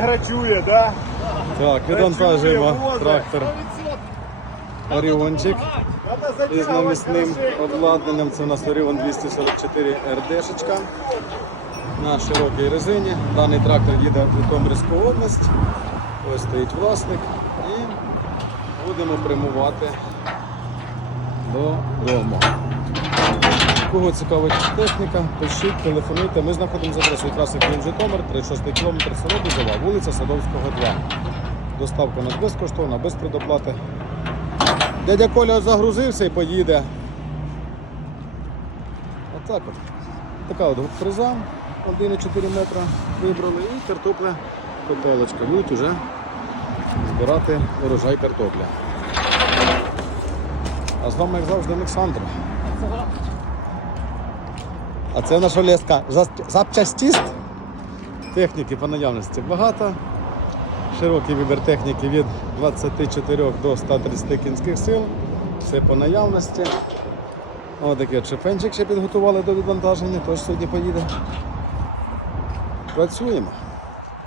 Грачує, да? Так, відвантажуємо трактор Оріончик із навісним обладнанням. Це у нас Оріон 244 РДшечка на широкій резині. Даний трактор їде в Житомирську область. Ось стоїть власник і будемо прямувати додому. Кого цікавить техніка, пишіть, телефонуйте. Ми знаходимося за адресою траси Київ Житомир, 36 км, серодузова, вулиця Садовського, 2. Доставка у нас безкоштовна, без предоплати. Дядя Коля загрузився і поїде. Отак от. Така от фреза 1,4 метра вибрали і картопля котелочка. Будуть уже збирати урожай картопля. А з вами, як завжди, Олександр. А це наша леска запчастіст. Техніки по наявності багато. Широкий вибір техніки від 24 до 130 кінських сил. Все по наявності. Ось такий шифенчик ще підготували до відвантаження, тож сьогодні поїде. Працюємо.